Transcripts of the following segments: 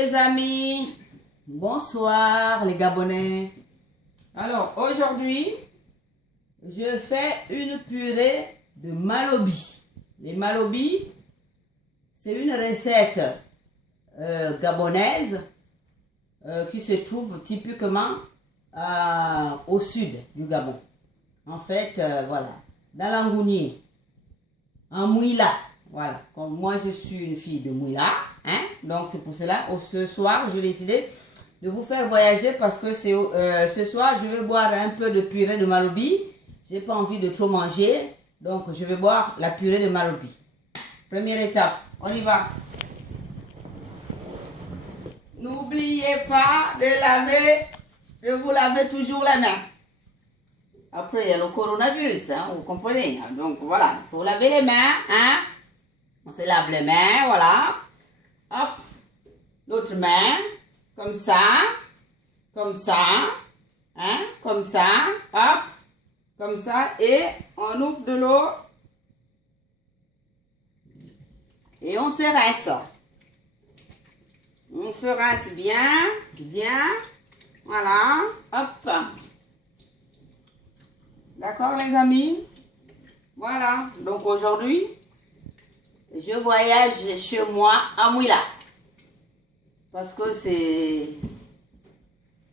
les amis, bonsoir les Gabonais. Alors aujourd'hui, je fais une purée de malobi. Les malobis, c'est une recette gabonaise qui se trouve typiquement au sud du Gabon. En fait, voilà, dans l'Angounier, en Mouila. Voilà, comme moi je suis une fille de Mouila, hein, donc c'est pour cela, ce soir, j'ai décidé de vous faire voyager parce que ce soir, je vais boire un peu de purée de malobi. J'ai pas envie de trop manger, donc je vais boire la purée de malobi. Première étape, on y va. N'oubliez pas de vous laver toujours les mains. Après, il y a le coronavirus, hein, vous comprenez. Donc voilà, il faut laver les mains, hein. On se lave les mains, voilà. Hop, l'autre main, comme ça, hein, comme ça, hop, comme ça, et on ouvre de l'eau et on se rince. On se rince bien, voilà, hop. D'accord les amis? Voilà, donc aujourd'hui, je voyage chez moi à Mouila. Parce que c'est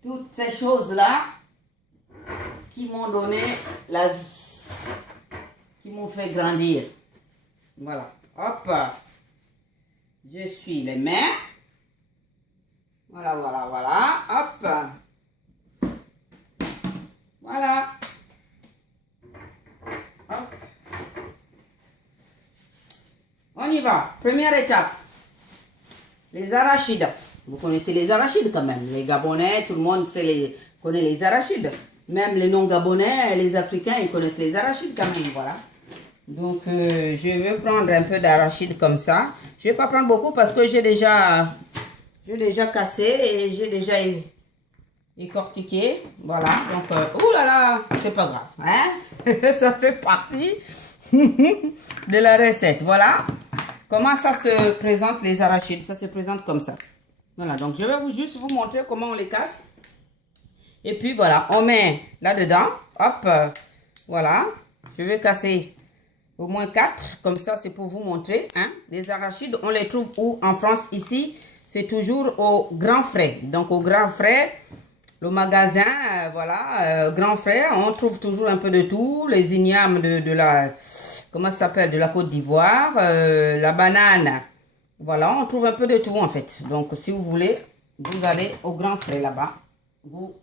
toutes ces choses-là qui m'ont donné la vie. Qui m'ont fait grandir. Voilà. Hop. Je suis les mains. Voilà. Hop. Voilà. Hop. On y va. Première étape. Les arachides. Vous connaissez les arachides quand même. Les Gabonais, tout le monde connaît les arachides. Même les non-Gabonais, les Africains, ils connaissent les arachides quand même. Voilà. Donc, je vais prendre un peu d'arachides comme ça. Je ne vais pas prendre beaucoup parce que j'ai déjà cassé et j'ai déjà écortiqué. Voilà. Donc, oulala, c'est pas grave. Hein? Ça fait partie de la recette. Voilà. Comment ça se présente les arachides? Ça se présente comme ça. Voilà, donc je vais juste vous montrer comment on les casse. Et puis voilà, on met là-dedans. Hop, voilà. Je vais casser au moins 4. Comme ça, c'est pour vous montrer. Hein. Les arachides, on les trouve où? En France, ici, c'est toujours au Grand Frais. Donc au Grand Frais, le magasin, voilà, Grand Frais, on trouve toujours un peu de tout. Les ignames de la... Comment ça s'appelle? De la Côte d'Ivoire, la banane. Voilà, on trouve un peu de tout en fait. Donc, si vous voulez, vous allez au Grand Frais là-bas. Vous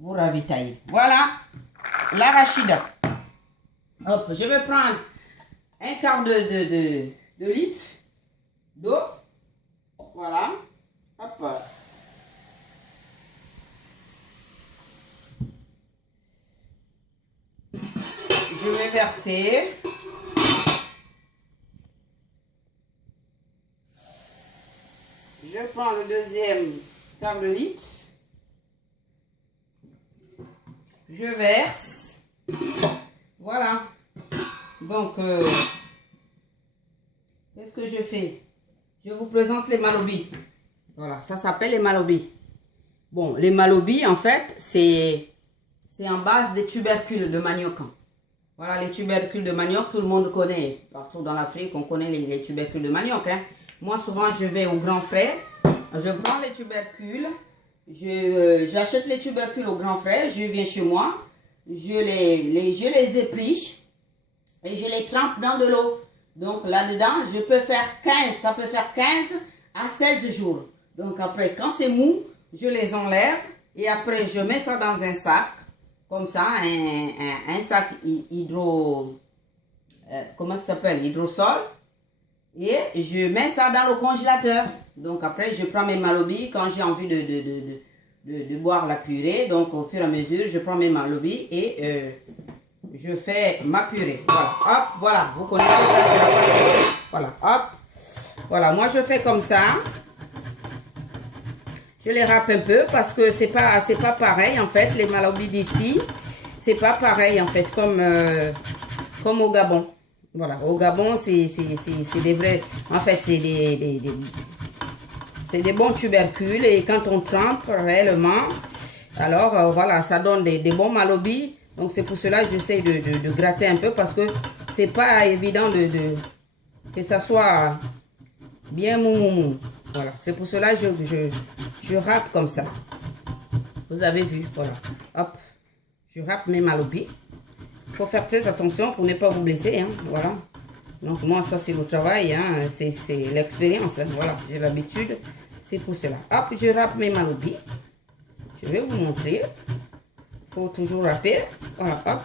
ravitaillez. Voilà, l'arachide. Hop, je vais prendre un quart de litre d'eau. Voilà. Hop. Je vais verser. Je prends le deuxième quart de litre. Je verse. Voilà. Donc, qu'est-ce que je fais? Je vous présente les malobis. Voilà, ça s'appelle les malobis. Bon, les malobis, en fait, c'est en base des tubercules de manioc. Voilà, les tubercules de manioc, tout le monde connaît. Partout dans l'Afrique, on connaît les tubercules de manioc. Hein. Moi, souvent, je vais au Grand Frais. Je prends les tubercules. J'achète les tubercules au Grand Frais. Je viens chez moi. Je les épluche. Et je les trempe dans de l'eau. Donc, là-dedans, je peux faire 15. Ça peut faire 15 à 16 jours. Donc, après, quand c'est mou, je les enlève. Et après, je mets ça dans un sac. Comme ça, un sac comment ça s'appelle? Hydrosol. Et je mets ça dans le congélateur. Donc après, je prends mes malobis quand j'ai envie de boire la purée. Donc au fur et à mesure, je prends mes malobis et je fais ma purée. Voilà, hop, voilà. Vous connaissez ça, c'est la base. Voilà, hop. Voilà, moi je fais comme ça. Je les râpe un peu parce que c'est pas pareil en fait. Les malobis d'ici, c'est pas pareil en fait comme au Gabon. Voilà, au Gabon, c'est des vrais... En fait, c'est des bons tubercules et quand on trempe réellement, alors voilà, ça donne des bons malobis. Donc c'est pour cela que j'essaie de gratter un peu parce que c'est pas évident que ça soit bien mou. Voilà, c'est pour cela que je râpe comme ça. Vous avez vu, voilà. Hop, je râpe mes malobis. Il faut faire très attention pour ne pas vous blesser, hein, voilà. Donc moi, ça c'est le travail, hein, c'est l'expérience, hein, voilà, j'ai l'habitude, c'est pour cela. Hop, je râpe mes malobis. Je vais vous montrer. Il faut toujours râper. Voilà, hop.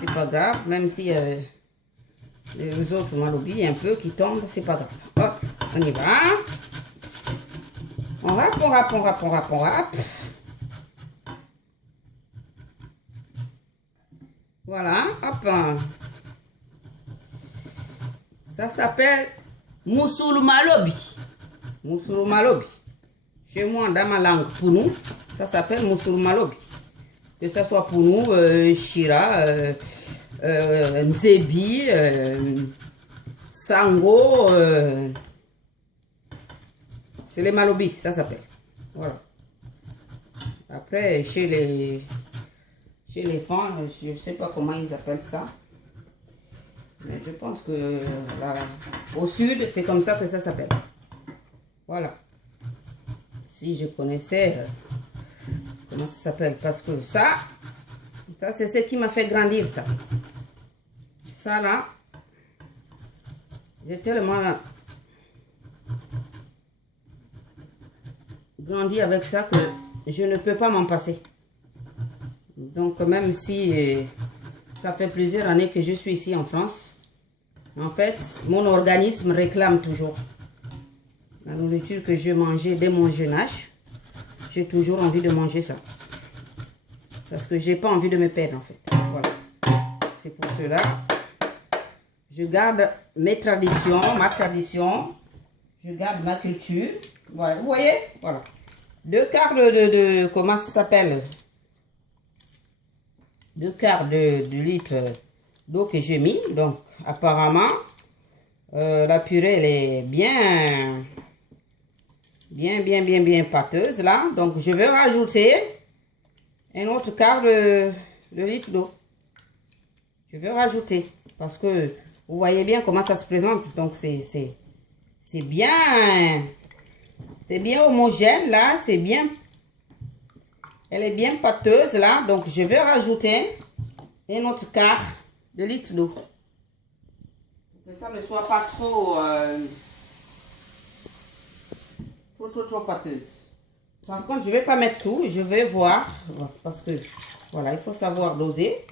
C'est pas grave, même si les autres malobis un peu qui tombent, c'est pas grave. Hop, on y va. On râpe, on râpe, on râpe, on râpe, on râpe. Voilà, hop. Ça s'appelle Moussoul Malobi. Moussoul Malobi. Chez moi, dans ma langue, pour nous, ça s'appelle Moussoul Malobi. Que ce soit pour nous, Shira, Nzebi, Sango, c'est les Malobis, ça s'appelle. Voilà. Après, chez les femmes, je ne sais pas comment ils appellent ça. Mais je pense que là, au sud, c'est comme ça que ça s'appelle. Voilà. Si je connaissais comment ça s'appelle, parce que ça c'est ce qui m'a fait grandir ça. Ça là, j'ai tellement grandi avec ça que je ne peux pas m'en passer. Donc même si ça fait plusieurs années que je suis ici en France, en fait, mon organisme réclame toujours la nourriture que je mangeais dès mon jeune âge. J'ai toujours envie de manger ça. Parce que j'ai pas envie de me perdre en fait. Voilà. C'est pour cela. Je garde mes traditions, ma tradition. Je garde ma culture. Voilà. Vous voyez? Voilà. 2 quarts de comment ça s'appelle? 2 quarts de litre d'eau que j'ai mis. Donc, apparemment, la purée, elle est bien pâteuse là. Donc, je vais rajouter un autre quart de litre d'eau. Je vais rajouter parce que vous voyez bien comment ça se présente. Donc, c'est bien homogène là. C'est bien. Elle est bien pâteuse là. Donc, je vais rajouter un autre quart de litre d'eau. Que ça ne soit pas trop pâteuse. Par contre, je ne vais pas mettre tout. Je vais voir. Parce que, voilà, il faut savoir doser.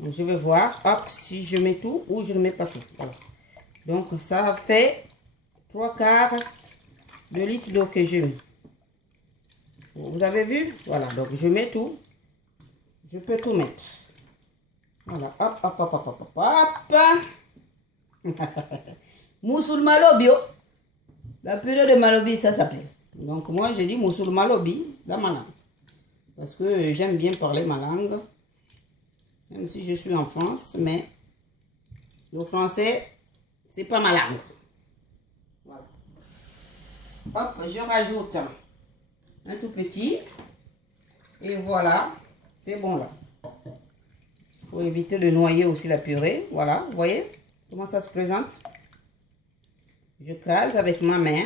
Donc, je vais voir, hop, si je mets tout ou je ne mets pas tout. Voilà. Donc, ça fait 3 quarts de litre d'eau que je mets. Vous avez vu? Voilà, donc je mets tout. Je peux tout mettre. Voilà, hop, hop, hop, hop, hop, hop. Moussoul Malobi. La purée de Malobi, ça s'appelle. Donc, moi, je dis Moussoul Malobi dans ma langue. Parce que j'aime bien parler ma langue. Même si je suis en France, mais le français, c'est pas ma langue. Voilà. Hop, je rajoute un tout petit. Et voilà, c'est bon là. Il faut éviter de noyer aussi la purée. Voilà, vous voyez comment ça se présente? Je crase avec ma main.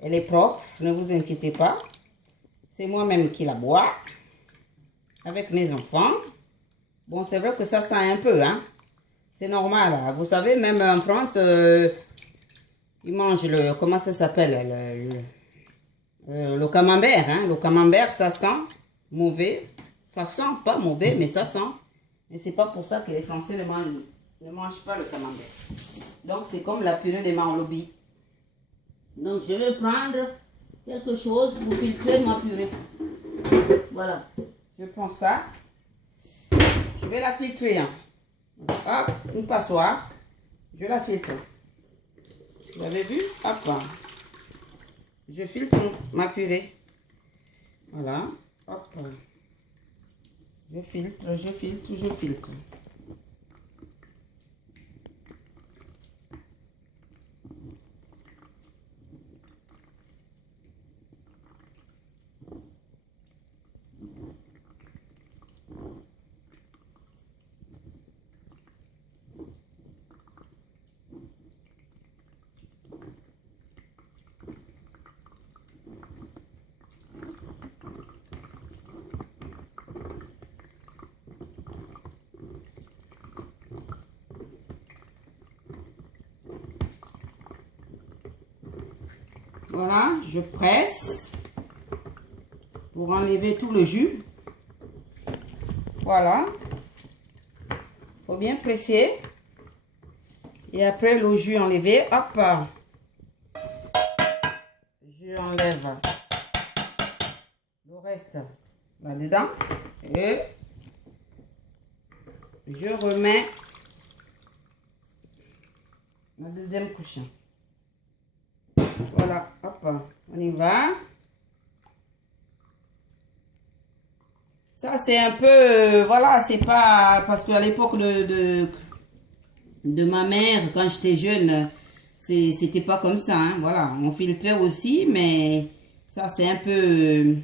Elle est propre, ne vous inquiétez pas. C'est moi-même qui la bois. Avec mes enfants. Bon, c'est vrai que ça sent un peu, hein. C'est normal, hein. Vous savez, même en France, ils mangent le... Comment ça s'appelle? Le camembert, hein. Le camembert, ça sent mauvais. Ça sent pas mauvais, mais ça sent. Et c'est pas pour ça que les Français ne mangent pas le camembert. Donc, c'est comme la purée de Malobi. Donc, je vais prendre quelque chose pour filtrer ma purée. Voilà. Je prends ça. Je vais la filtrer. Hein. Hop, une passoire. Je la filtre. Vous avez vu? Hop. Je filtre ma purée. Voilà. Hop. Je filtre, je filtre, je filtre. Voilà, je presse pour enlever tout le jus. Voilà. Faut bien presser. Et après le jus enlevé, hop. Je enlève le reste là-dedans. Et je remets la deuxième couche. Voilà, hop, on y va. Ça, c'est un peu, voilà, c'est pas, parce qu'à l'époque de ma mère, quand j'étais jeune, c'était pas comme ça, hein, voilà. On filtrait aussi, mais ça, c'est un peu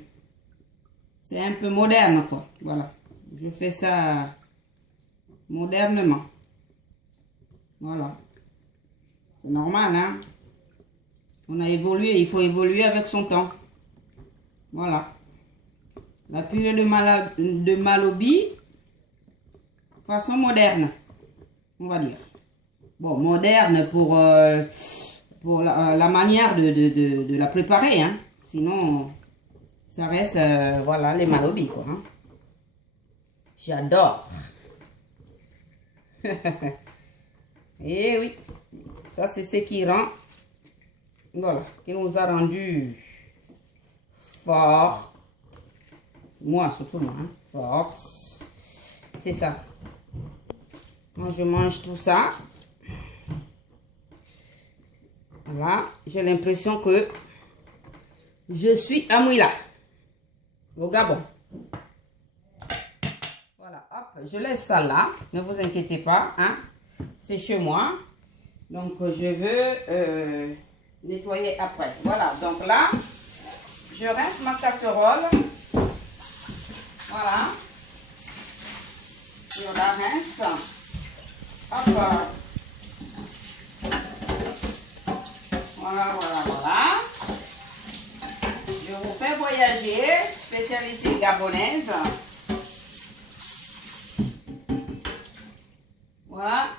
moderne, quoi, voilà. Je fais ça modernement. Voilà. C'est normal, hein. On a évolué, il faut évoluer avec son temps. Voilà. La purée de Malobi, façon moderne, on va dire. Bon, moderne pour la manière de la préparer, hein. Sinon, ça reste, voilà, les Malobi, quoi. Hein. J'adore. Et oui, ça c'est ce qui rend, voilà, qui nous a rendu fort. Moi, surtout moi, hein, forte. C'est ça. Quand je mange tout ça, voilà, j'ai l'impression que je suis à Mouila, au Gabon. Voilà, hop, je laisse ça là, ne vous inquiétez pas, hein, c'est chez moi. Donc, je veux nettoyer après. Voilà, donc là, je rince ma casserole. Voilà. Je la rince. Hop. Voilà, voilà, voilà. Je vous fais voyager. Spécialité gabonaise. Voilà.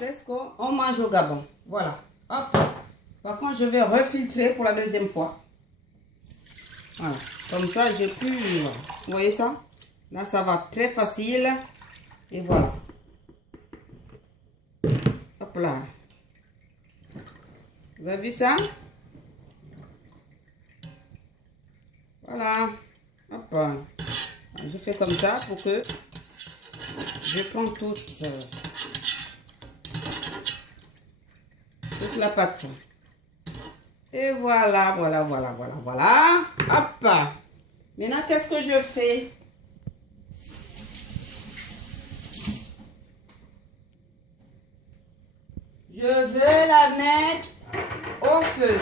C'est ce qu'on mange au Gabon. Voilà. Hop. Par contre, je vais refiltrer pour la deuxième fois. Voilà. Comme ça, j'ai pu... Vous voyez ça? Là, ça va très facile. Et voilà. Hop là. Vous avez vu ça? Voilà. Hop. Je fais comme ça pour que je prends toute la pâte. Et voilà, voilà, voilà, voilà, voilà. Hop. Maintenant, qu'est-ce que je fais? Je vais la mettre au feu.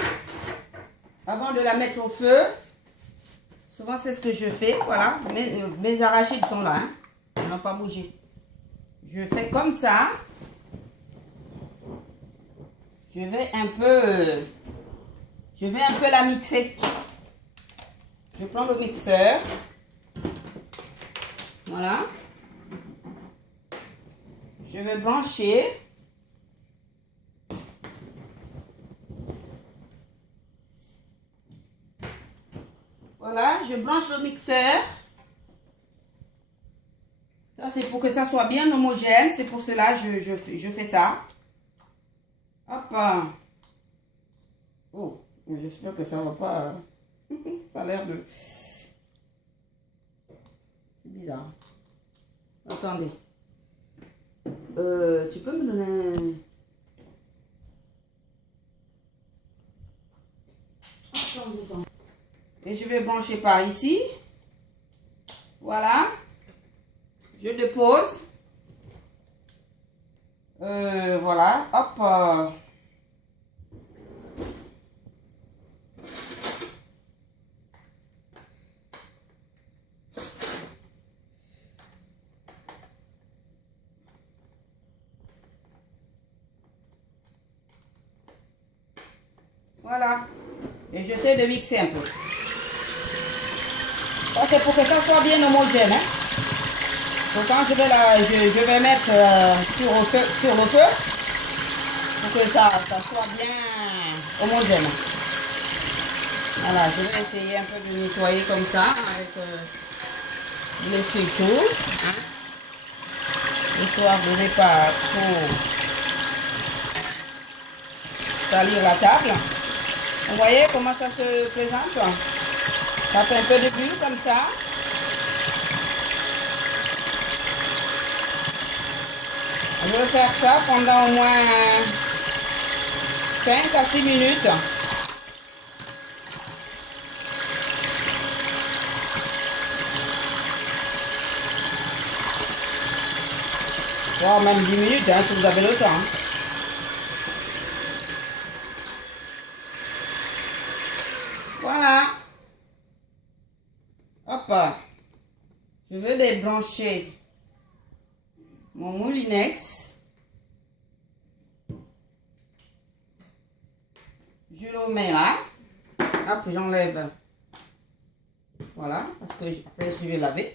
Avant de la mettre au feu, souvent c'est ce que je fais. Voilà, mes arachides sont là. Hein. Ils n'ont pas bougé. Je fais comme ça. Je vais un peu la mixer. Je prends le mixeur. Voilà. Je vais brancher. Voilà, je branche le mixeur. Ça, c'est pour que ça soit bien homogène. C'est pour cela que je fais ça. Hop. Oh, j'espère que ça va pas. Ça a l'air de... C'est bizarre. Attendez. Tu peux me donner... Attendez. Et je vais brancher par ici. Voilà. Je dépose. Voilà. Hop. Voilà. Et j'essaie de mixer un peu. Ça, c'est pour que ça soit bien homogène. Hein. Donc, quand je vais mettre sur le feu. pour que ça soit bien homogène. Voilà, je vais essayer un peu de nettoyer comme ça avec l'essuie-tout, hein, histoire de ne pas trop salir la table. Vous voyez comment ça se présente? Ça fait un peu de bulle comme ça. Je vais faire ça pendant au moins 5 à 6 minutes. Voire même 10 minutes, hein, si vous avez le temps. Voilà. Hop. Je veux débrancher mon moulinex. Je le mets là. Hop, j'enlève. Voilà, parce que après je vais laver.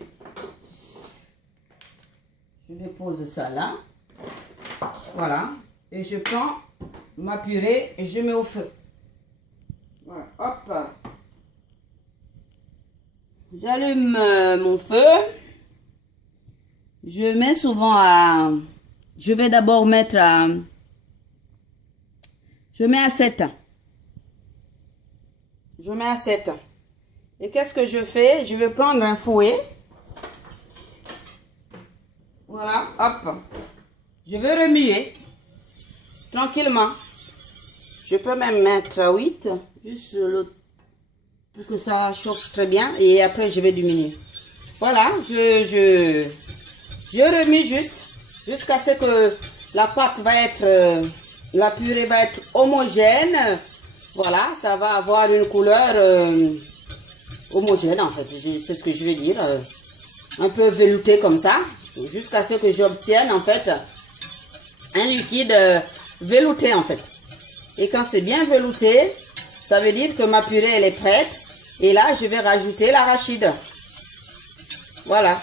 Je dépose ça là. Voilà. Et je prends ma purée et je mets au feu. Voilà, hop. J'allume mon feu. Je mets souvent à... Je vais d'abord mettre à... Je mets à 7. Je mets à 7. Et qu'est-ce que je fais? Je vais prendre un fouet. Voilà, hop. Je vais remuer. Tranquillement. Je peux même mettre à 8. Juste le... pour que ça chauffe très bien. Et après, je vais diminuer. Voilà, je remue juste. Jusqu'à ce que la pâte va être... la purée va être homogène. Voilà, ça va avoir une couleur homogène en fait. C'est ce que je veux dire. Un peu velouté comme ça. Jusqu'à ce que j'obtienne en fait un liquide velouté en fait. Et quand c'est bien velouté, ça veut dire que ma purée elle est prête. Et là, je vais rajouter l'arachide. Voilà.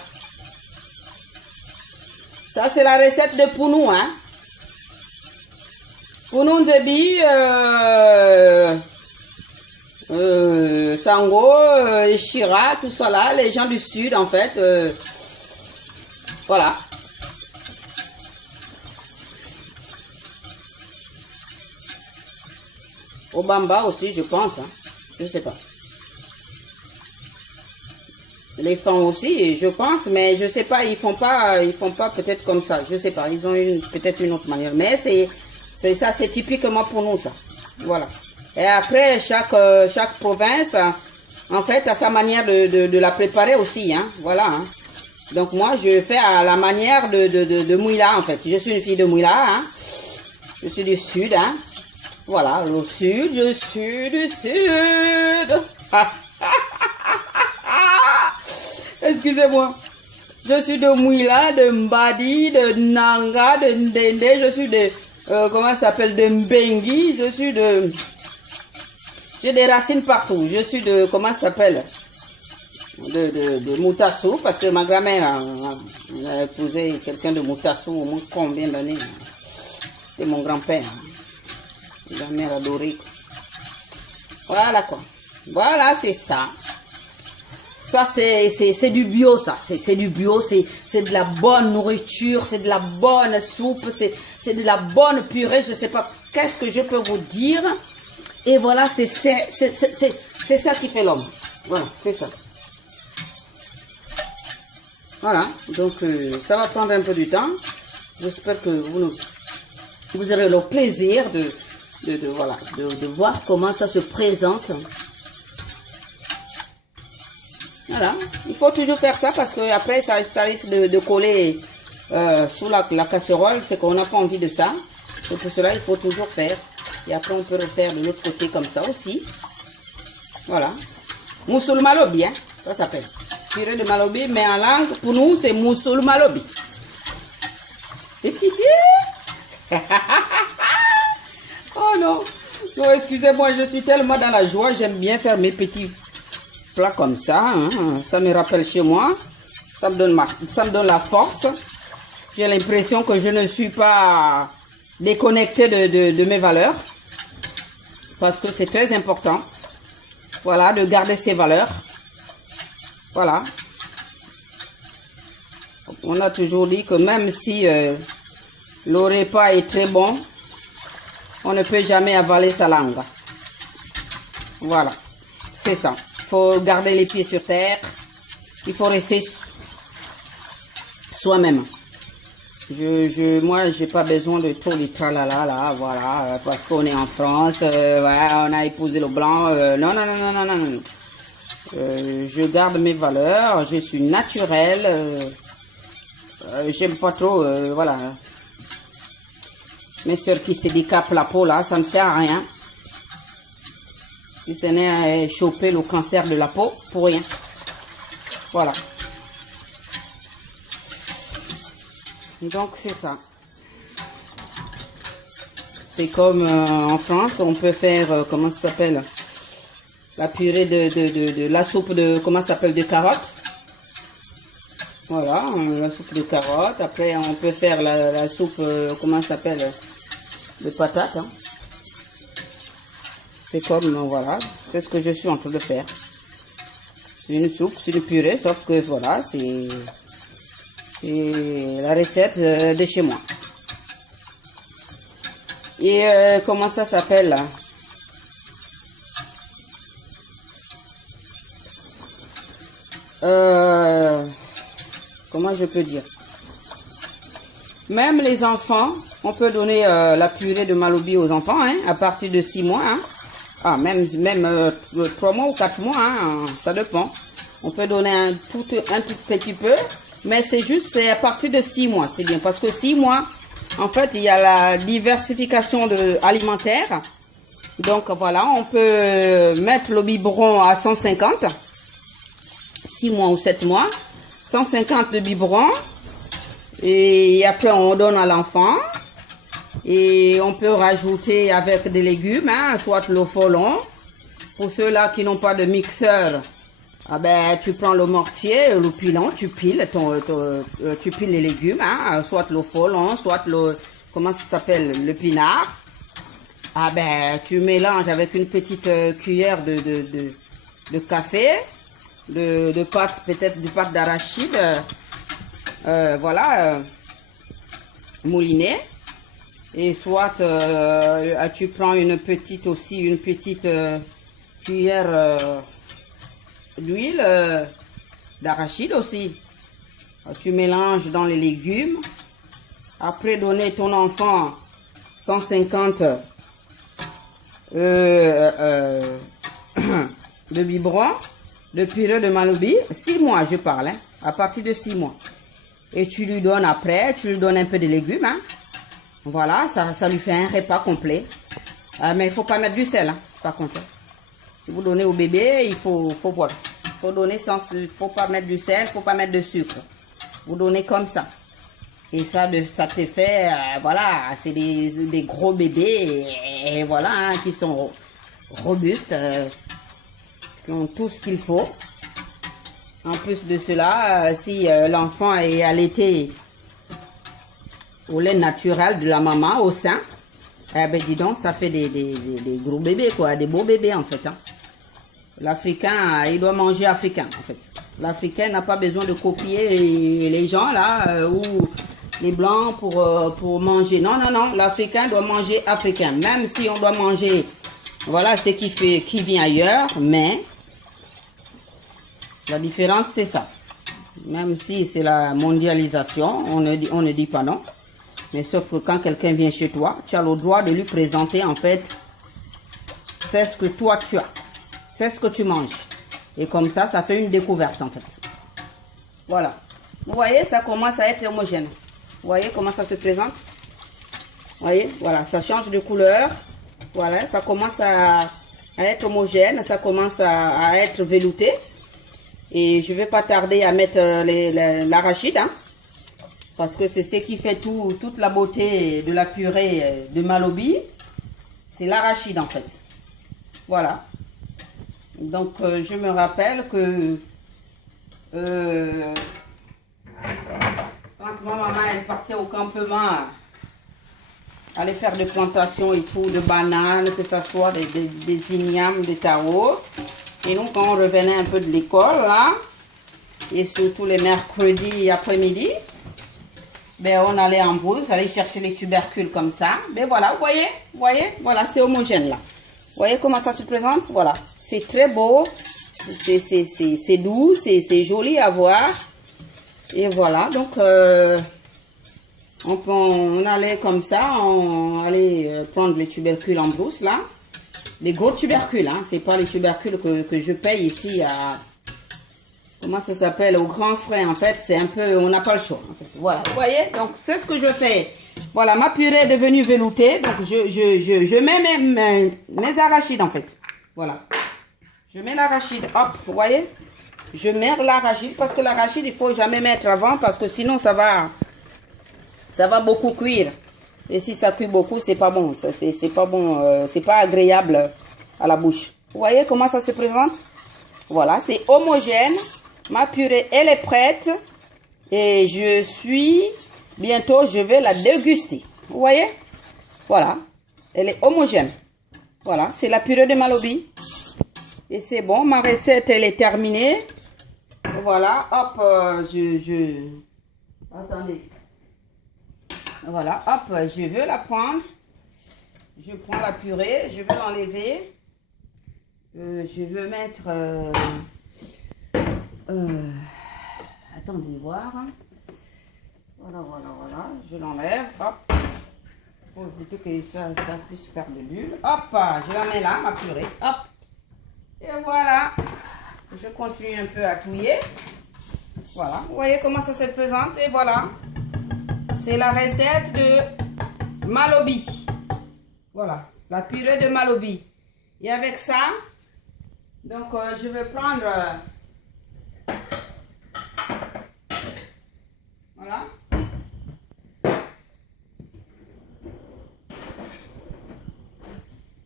Ça, c'est la recette de Pounou, hein. Pounou Nzebi, Sango, Chira, tout ça là, les gens du sud, en fait. Voilà. Obamba aussi, je pense. Hein. Je sais pas. Les femmes aussi, je pense, mais je sais pas, ils font pas peut-être comme ça. Je sais pas, ils ont peut-être une autre manière. Mais c'est ça, c'est typiquement pour nous ça. Voilà. Et après, chaque province, en fait, a sa manière de la préparer aussi, hein. Voilà. Hein. Donc moi, je fais à la manière de Mouila, en fait. Je suis une fille de Mouila, hein. Je suis du sud, hein. Voilà, le sud, je suis du sud. Excusez-moi. Je suis de Mouila, de Mbadi, de Nanga, de Ndende. Je suis de, comment ça s'appelle, de Mbengi. Je suis de... J'ai des racines partout. Je suis de, comment ça s'appelle, de Moutassou. Parce que ma grand-mère a épousé quelqu'un de Moutassou au moins combien d'années. C'est mon grand-père. Ma grand-mère adorée. Voilà quoi. Voilà, c'est ça. Ça, c'est du bio, ça. C'est du bio, c'est de la bonne nourriture, c'est de la bonne soupe, c'est de la bonne purée. Je sais pas qu'est-ce que je peux vous dire. Et voilà, c'est ça qui fait l'homme. Voilà, c'est ça. Voilà, donc ça va prendre un peu du temps. J'espère que vous aurez le plaisir de voir comment ça se présente. Voilà, il faut toujours faire ça parce que après ça risque de coller sous la casserole, c'est qu'on n'a pas envie de ça. Donc pour cela, il faut toujours faire. Et après, on peut refaire de l'autre côté comme ça aussi. Voilà. Moussoul malobi, hein, ça s'appelle. Purée de malobi, mais en langue, pour nous, c'est moussoul malobi. Oh non, non, excusez-moi, je suis tellement dans la joie, j'aime bien faire mes petits plats comme ça, hein. Ça me rappelle chez moi, ça me donne la force. J'ai l'impression que je ne suis pas déconnecter de mes valeurs. Parce que c'est très important. Voilà, de garder ses valeurs. Voilà. On a toujours dit que même si le repas est très bon, on ne peut jamais avaler sa langue. Voilà. C'est ça. Il faut garder les pieds sur terre. Il faut rester soi-même. Moi, j'ai pas besoin de tout les tralala là, voilà, parce qu'on est en France, ouais, on a épousé le blanc, non, non, non, non, non, non, non. Je garde mes valeurs, je suis naturelle, j'aime pas trop, voilà. Mes soeurs qui se décapent la peau là, ça ne sert à rien. Si ce n'est à choper le cancer de la peau, pour rien. Voilà. Donc c'est ça. C'est comme en France, on peut faire, comment ça s'appelle, la purée de la soupe de, comment ça s'appelle, de carottes. Voilà, la soupe de carottes. Après, on peut faire la soupe, comment ça s'appelle, de patates. Hein. C'est comme, voilà, c'est ce que je suis en train de faire. C'est une soupe, c'est une purée, sauf que voilà, c'est la recette de chez moi. Et comment ça s'appelle là? Comment je peux dire? Même les enfants, on peut donner la purée de Malobi aux enfants, hein, à partir de 6 mois. Hein. Ah, même 3 mois ou 4 mois, hein, ça dépend. On peut donner un tout petit peu. Mais c'est juste, c'est à partir de 6 mois, c'est bien. Parce que 6 mois, en fait, il y a la diversification alimentaire. Donc voilà, on peut mettre le biberon à 150. 6 mois ou 7 mois. 150 de biberon. Et après, on donne à l'enfant. Et on peut rajouter avec des légumes, hein, soit le folon. Pour ceux-là qui n'ont pas de mixeur, ah ben, tu prends le mortier, le pilon, tu piles, tu piles les légumes, hein, soit le folon, soit le, comment ça s'appelle, le pinard. Ah ben, tu mélanges avec une petite cuillère de café, de pâte, peut-être du pâte d'arachide, voilà, mouliné. Et soit tu prends une petite cuillère d'huile d'arachide aussi. Tu mélanges dans les légumes. Après donner ton enfant 150 de biberon de purée de Malobi. 6 mois je parle, hein, à partir de 6 mois. Et tu lui donnes après, tu lui donnes un peu de légumes, hein. Voilà, ça lui fait un repas complet. Mais il ne faut pas mettre du sel, hein, par contre. Si vous donnez au bébé, il faut boire. Il faut donner sans, il faut pas mettre du sel, il faut pas mettre de sucre. Vous donnez comme ça. Et ça te fait, voilà, c'est des gros bébés, et voilà, hein, qui sont robustes, qui ont tout ce qu'il faut. En plus de cela, si l'enfant est allaité au lait naturel de la maman, au sein, eh ben dis donc, ça fait des gros bébés, quoi, des beaux bébés en fait. Hein. L'Africain, il doit manger africain en fait. L'Africain n'a pas besoin de copier les gens là, ou les Blancs pour manger. Non, non, non, l'Africain doit manger africain. Même si on doit manger, voilà ce qui vient ailleurs, mais la différence c'est ça. Même si c'est la mondialisation, on ne dit pas non. Mais sauf que quand quelqu'un vient chez toi, tu as le droit de lui présenter en fait, c'est ce que toi tu as. C'est ce que tu manges. Et comme ça fait une découverte en fait. Voilà. Vous voyez, ça commence à être homogène. Vous voyez comment ça se présente? Vous voyez, voilà, ça change de couleur. Voilà, ça commence à être homogène, ça commence à être velouté. Et je ne vais pas tarder à mettre l'arachide, hein. Parce que c'est ce qui fait toute la beauté de la purée de Malobi. C'est l'arachide en fait. Voilà. Donc je me rappelle que quand ma maman elle partait au campement aller faire des plantations et tout, de bananes, que ce soit des ignames, des tarots. Et nous, quand on revenait un peu de l'école, là, et surtout les mercredis après-midi, ben, on allait en brousse, aller chercher les tubercules comme ça. Ben voilà, vous voyez, voilà, c'est homogène là. Vous voyez comment ça se présente? Voilà, c'est très beau, c'est doux, c'est joli à voir. Et voilà, donc on allait comme ça, on allait prendre les tubercules en brousse là. Les gros tubercules, hein, c'est pas les tubercules que je paye ici à... Comment ça s'appelle? Au grand frais, en fait, c'est un peu... On n'a pas le choix, en fait. Voilà, vous voyez? Donc, c'est ce que je fais. Voilà, ma purée est devenue veloutée. Donc, je mets mes arachides, en fait. Voilà. Je mets l'arachide, hop, vous voyez? Je mets l'arachide, parce que l'arachide, il faut jamais mettre avant, parce que sinon, ça va beaucoup cuire. Et si ça cuit beaucoup, c'est pas bon. C'est pas bon, c'est pas agréable à la bouche. Vous voyez comment ça se présente? Voilà, c'est homogène. Ma purée, elle est prête. Et bientôt, je vais la déguster. Vous voyez? Voilà. Elle est homogène. Voilà, c'est la purée de Malobi. Et c'est bon, ma recette, elle est terminée. Voilà, hop, Attendez. Voilà, hop, je veux la prendre. Je prends la purée, je veux l'enlever. Je veux mettre... attendez, voir. Voilà. Je l'enlève, hop. Pour éviter que ça puisse faire de l'huile. Hop, je la mets là, ma purée. Hop. Et voilà. Je continue un peu à touiller. Voilà, vous voyez comment ça se présente. Et voilà. C'est la recette de Malobi. Voilà, la purée de Malobi. Et avec ça, donc je vais prendre... voilà.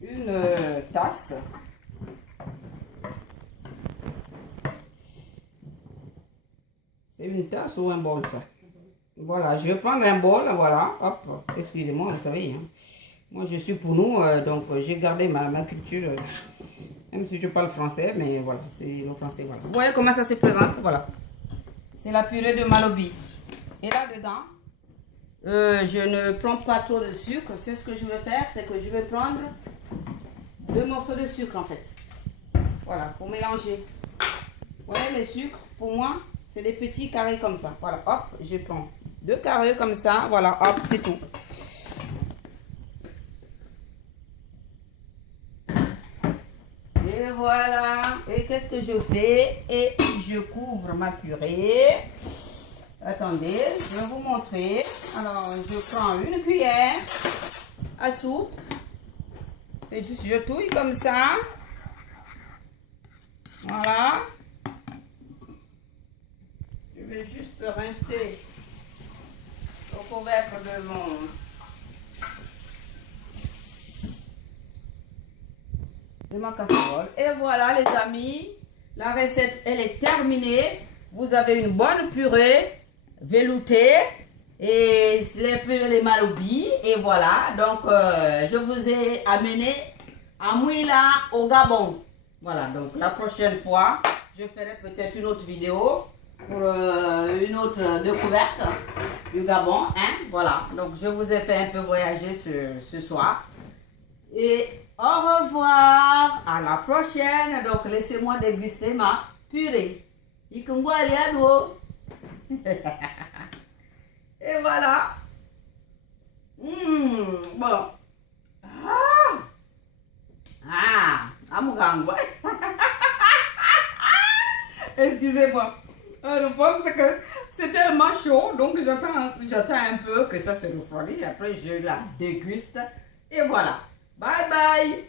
Une tasse. C'est une tasse ou un bol, ça? Voilà, je vais prendre un bol, voilà, hop, excusez-moi, vous savez, hein. Moi je suis pour nous, donc j'ai gardé ma culture, même si je parle français, mais voilà, c'est le français, voilà. Vous voyez comment ça se présente, voilà. C'est la purée de Malobi. Et là-dedans, je ne prends pas trop de sucre, c'est ce que je vais faire, c'est que je vais prendre 2 morceaux de sucre en fait. Voilà, pour mélanger. Vous voyez les sucres, pour moi, c'est des petits carrés comme ça. Voilà, hop, je prends 2 carrés comme ça. Voilà, hop, c'est tout. Et voilà. Et qu'est-ce que je fais? Et je couvre ma purée. Attendez, je vais vous montrer. Alors, je prends une cuillère à soupe. C'est juste, je touille comme ça. Voilà. Je vais juste rincer au couvercle de ma casserole. Et voilà les amis, la recette elle est terminée. Vous avez une bonne purée veloutée et les Malobi. Et voilà, donc je vous ai amené à Mouila au Gabon. Voilà, donc la prochaine fois, je ferai peut-être une autre vidéo pour une autre découverte du Gabon, hein, voilà. Donc je vous ai fait un peu voyager ce soir. Et au revoir, à la prochaine. Donc laissez-moi déguster ma purée. Et voilà. Bon. Excusez-moi. Le problème, c'est que c'est tellement chaud, donc j'attends un peu que ça se refroidisse. Après, je la déguste. Et voilà. Bye bye.